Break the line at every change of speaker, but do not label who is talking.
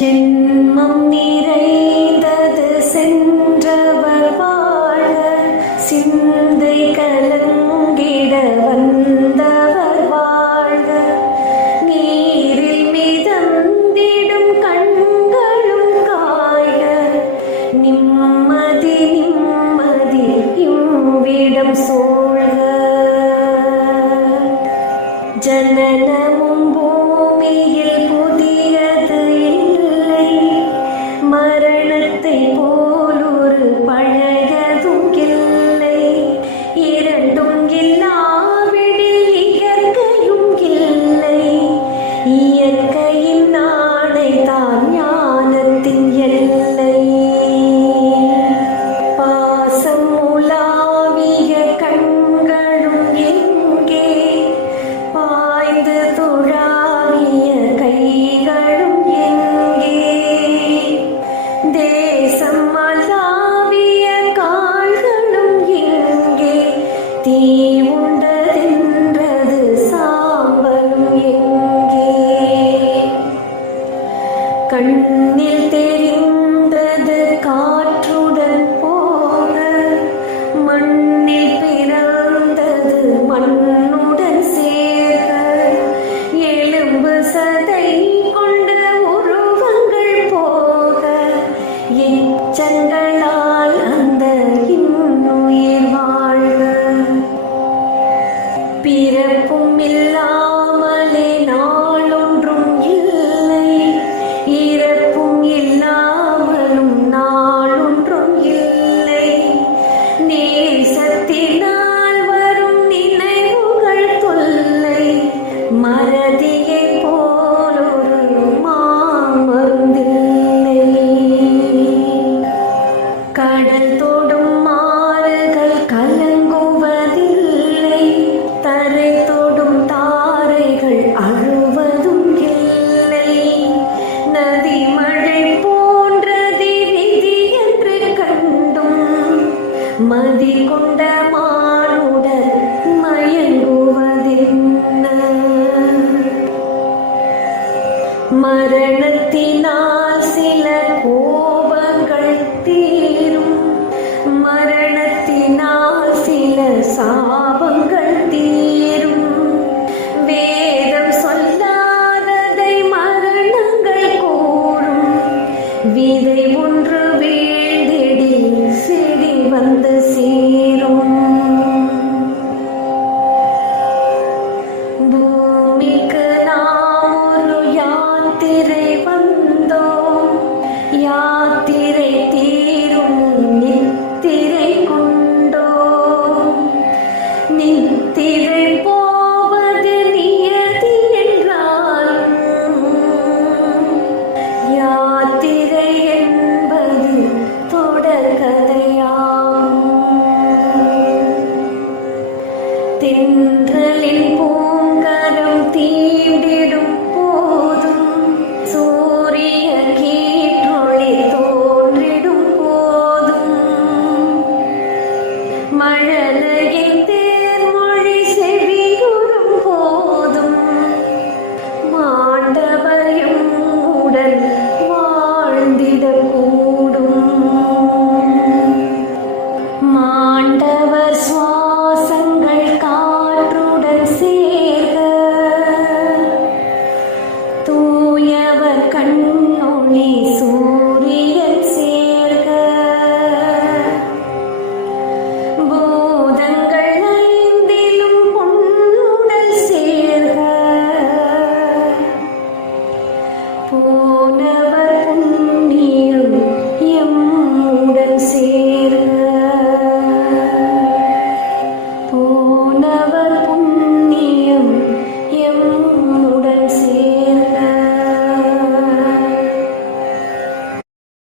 ஜென்மம் நிறைந்தது சென்றவர் வாழ சிந்தை கலங்கிட வந்தவர் வாழ்க. நீரில் மிதந்திடும் கண்களும் காய நிம்மதி நிம்மதி இவ்விடம் சூழ்க. ஜனனமும் பூமியில் தீ உண்டதென்றது சாம்பலும் எங்கே? கண்ணில் தெரிந்தது காற்றுடன் போக மண்ணில் பிறந்தது மண்ணுடன் சேர எலும்பு சதை கொண்ட உருவங்கள் போக எச்சங்களால் அந்த இன்னுயிர் துன்பமில்லா 的脸部 ಕಣ್ಣೋಲಿಸು